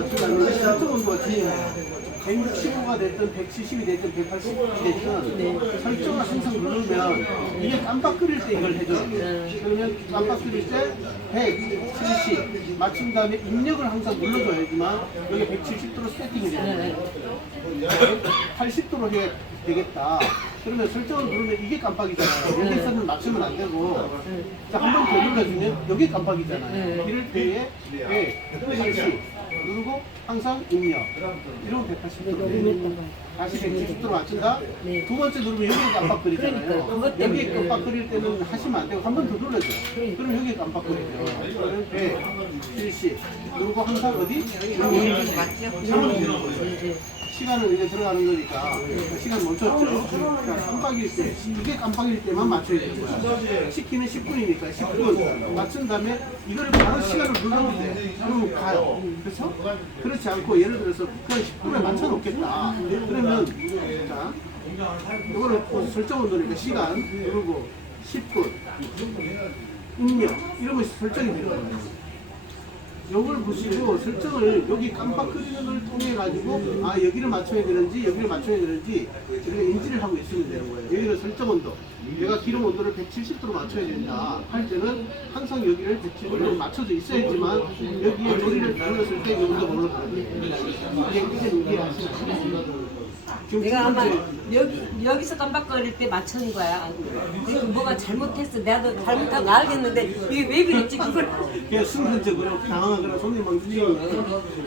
맞추려면 설정 온도가 중요해요. 165가 됐든 170이 됐든 180이 됐든 설정을 항상 누르면 이게 깜빡거릴 때 이걸 해줘요. 그러면 깜빡거릴 때170 맞춘 다음에 입력을 항상 눌러줘야지만 여기 170도로 세팅이 되는 거예요. 80도로 해야 되겠다. 그러면 설정을 누르면 이게 깜빡이잖아요. 여기서는 맞추면 안 되고 자, 한번 더 눌러주면 여기 깜빡이잖아요. 이럴 때에 180 누르고 항상 입력. 이러면 180도. 다시 170도로 맞춘다. 두 번째 누르면 여기 깜빡거리잖아요. 그러니까, 그것 여기. 깜빡거릴 때는 하시면 안 되고 한 번 더 눌러줘요. 그럼 여기 깜빡거리죠. 그러면 170 누르고 항상 어디? 시간을 이제 들어가는 거니까 시간 멈췄죠. 자, 깜빡일 때 이게 깜빡일 때만 맞춰야 되는 거야. 시키는 10분이니까 10분 맞춘 다음에 이거를 바로 시간을 눌러면 돼. 그러면 가요. 그렇죠? 그렇지 않고 예를 들어서 그냥 10분에 맞춰 놓겠다. 그러면 자 이거를 뭐 설정 온도니까 시간 누르고 10분 입력 이러면 설정이 되는 거예요. 요걸 보시고 설정을 여기 깜빡거리는 걸 통해 가지고 아 여기를 맞춰야 되는지 여기를 맞춰야 되는지 우리가 인지를 하고 있으면 되는 거예요. 여기는 설정 온도. 내가 기름 온도를 170도로 맞춰야 된다 할 때는 항상 여기를 170도로 맞춰져 있어야지만 여기에 조리를 눌렀을 때 이 온도가 올라가는 거예요. 이게 이제 아시나요? 지금 내가 두 아마 여기 여기서 깜빡거릴 때 맞춘 거야. 그 뭐가 잘못했어. 나도 잘못한 거 알겠는데 이게 왜 그랬지? 그걸 그냥 순간적으로 당황하거나 손님 막 밀리면